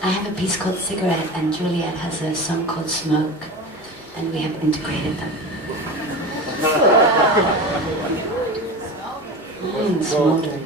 I have a piece called Cigarette, and Juliete has a song called Smoke, and we have integrated them. Smoldering.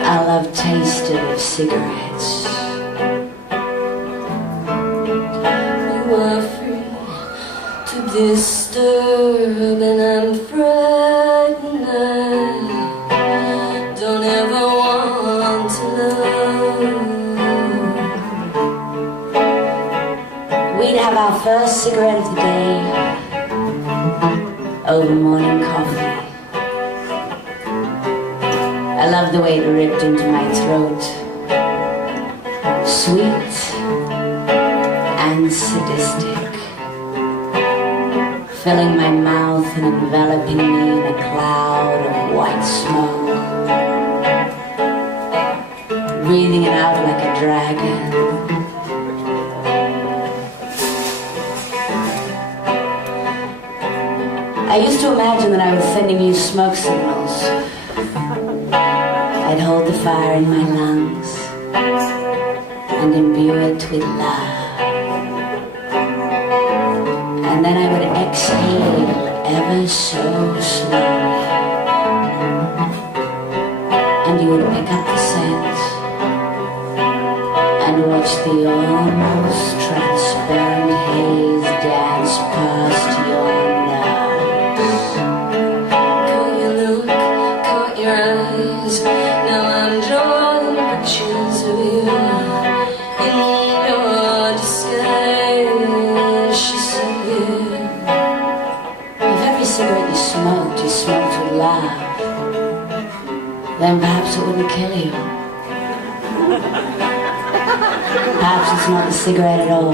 I love tasting of cigarettes. You are free to disturb, and I'm frightened. I don't ever want to know. We'd have our first cigarette of the day over morning coffee. I love the way it ripped into my throat, sweet and sadistic, filling my mouth and enveloping me in a cloud of white smoke, breathing it out like a dragon. I used to imagine that I was sending you smoke signals. I'd hold the fire in my lungs and imbue it with love. And then I would exhale ever so slowly. And you would pick up the scent and watch the almost transparent haze dance past your nose. Caught your look, caught your eyes. Now I'm drawing pictures of you in your disguise. She said, if every cigarette you smoked with love, then perhaps it wouldn't kill you. Perhaps it's not the cigarette at all,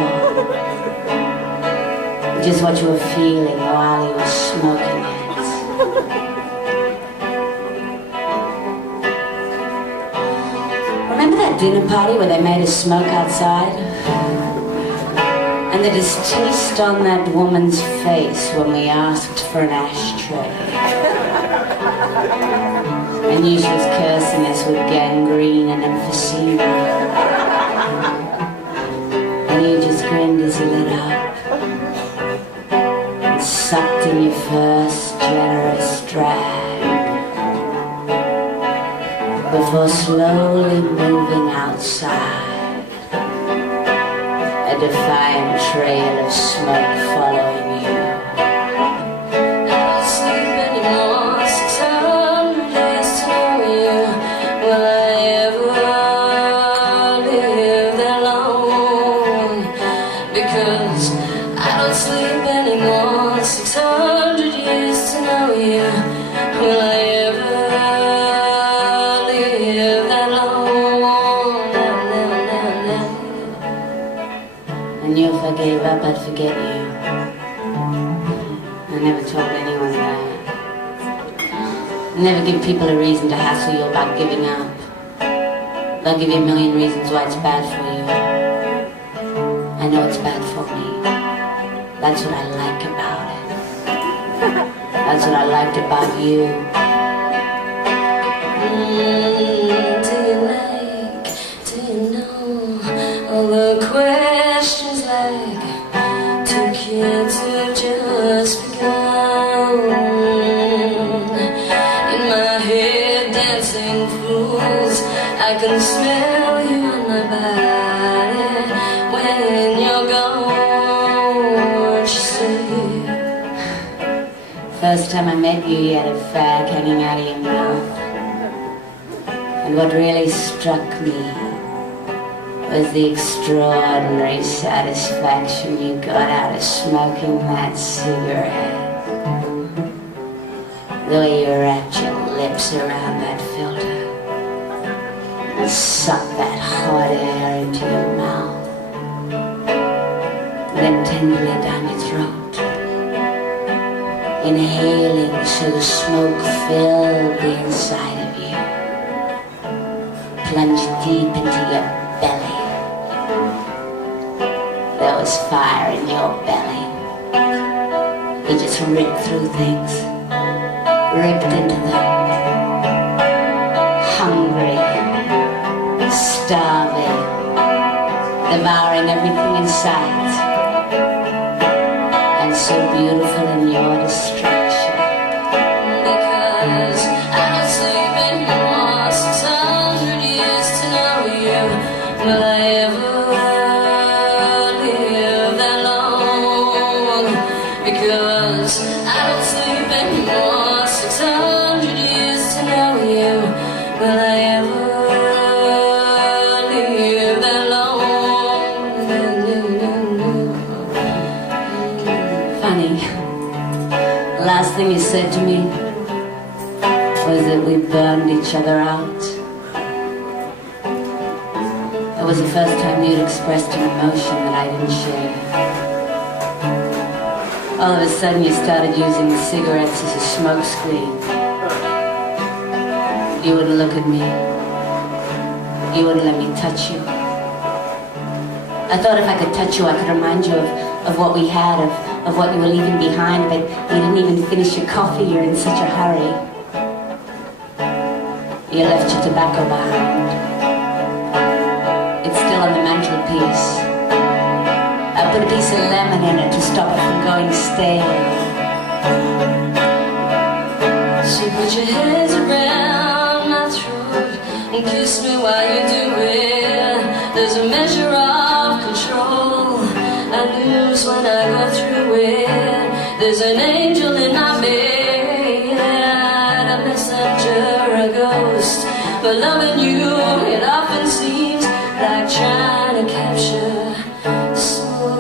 just what you were feeling while you were smoking it. Remember that dinner party where they made us smoke outside? And the distaste on that woman's face when we asked for an ashtray. I knew she was cursing us with gangrene and emphysema. And you just grinned as you lit up and sucked in your first generous drag before slowly moving outside, a defiant trail of smoke following you. I don't sleep anymore, 600 days to know you. Will I ever live that long? Because I don't sleep anymore, 600 years to know you. Will I ever live that long? I knew if I gave up, I'd forget you. I never told anyone that. I never give people a reason to hassle you about giving up. They'll give you a million reasons why it's bad for you. I know it's bad for me. That's what I like about it. That's what I liked about you. Do you know all the questions like two kids who just begun in my head dancing fools? I can smell you on my body when you're gone. She said, first time I met you, you had a fag hanging out of your mouth. And what really struck me was the extraordinary satisfaction you got out of smoking that cigarette. The way you wrapped your lips around that filter and sucked that hot air into your mouth, then tenderly down your throat. inhaling so the smoke filled the inside of you, plunged deep into your belly. There was fire in your belly. You just ripped through things, ripped into them, hungry, starving, devouring everything in sight, and so beautiful in your destruction. Because I don't sleep anymore, 600 years to know you. Will I ever live that long? Because I don't sleep anymore, 600 years to know you. Will I ever live that long? Funny, the last thing you said to me was that we burned each other out. It was the first time you'd expressed an emotion that I didn't share. All of a sudden you started using the cigarettes as a smoke screen. You wouldn't look at me. You wouldn't let me touch you. I thought if I could touch you, I could remind you of what we had, of what you were leaving behind, but you didn't even finish your coffee, you're in such a hurry. You left your tobacco behind. It's still on the mantelpiece. I put a piece of lemon in it to stop it from going stale. So put your hands around my throat and kiss me while you do it. There's a measure of control I lose when I go through it. There's an angel in my bed, a messenger, a ghost. But loving you, it often seems like trying to capture smoke.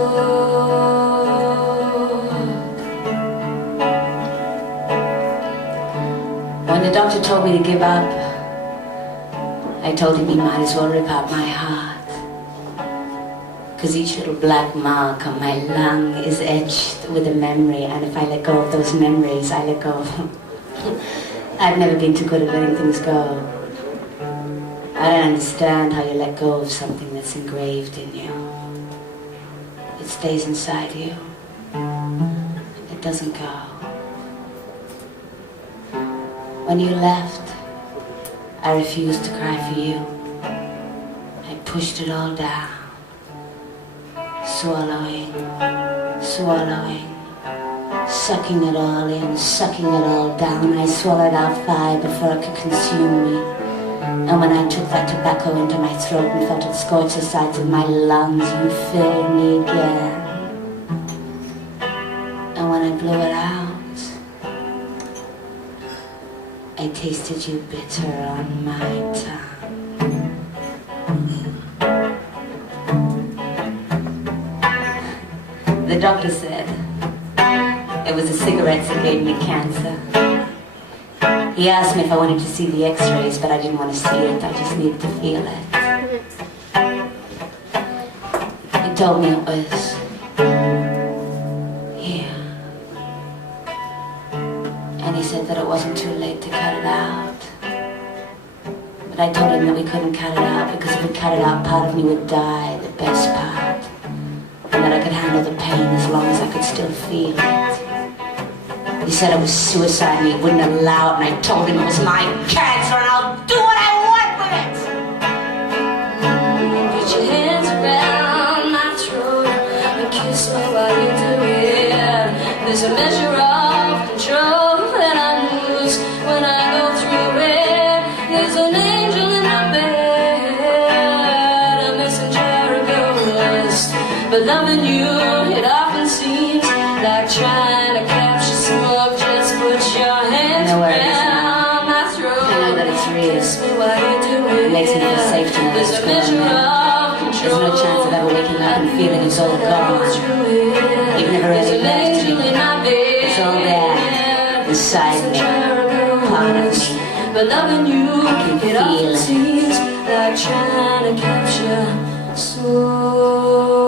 When the doctor told me to give up, I told him he might as well rip out my heart. 'Cause each little black mark on my lung is etched with a memory, and if I let go of those memories, I let go of them. I've never been too good at letting things go. I don't understand how you let go of something that's engraved in you. It stays inside you. It doesn't go. When you left, I refused to cry for you. I pushed it all down. Swallowing, swallowing, sucking it all in, sucking it all down. I swallowed out fire before it could consume me. And when I took that tobacco into my throat and felt it scorch the sides of my lungs, you filled me again. And when I blew it out, I tasted you bitter on my tongue. The doctor said it was the cigarettes that gave me cancer. He asked me if I wanted to see the x-rays, but I didn't want to see it, I just needed to feel it. He told me it was here. And he said that it wasn't too late to cut it out. But I told him that we couldn't cut it out, because if we cut it out, part of me would die, the best part. And that I could handle the pain as long as I could still feel it. He said it was suicide and he wouldn't allow it, and I told him it was my cancer and I'll do what I want with it. Put your hands around my throat and kiss me while you do it. There's a measure of control that I lose when I go through it. There's an angel in my bed, a messenger, a ghost. But loving you, it often seems like trying to capture smoke. Just put your hands around my throat. I know that it's real. Kiss me while you do it. It makes me feel safe to know There's it's a measure gone. of control. There's no chance of ever waking up and feeling it's all gone. You've never really left me. It's all there, inside me, part of me. But loving you, I can it often feel it. seems like trying to capture soul.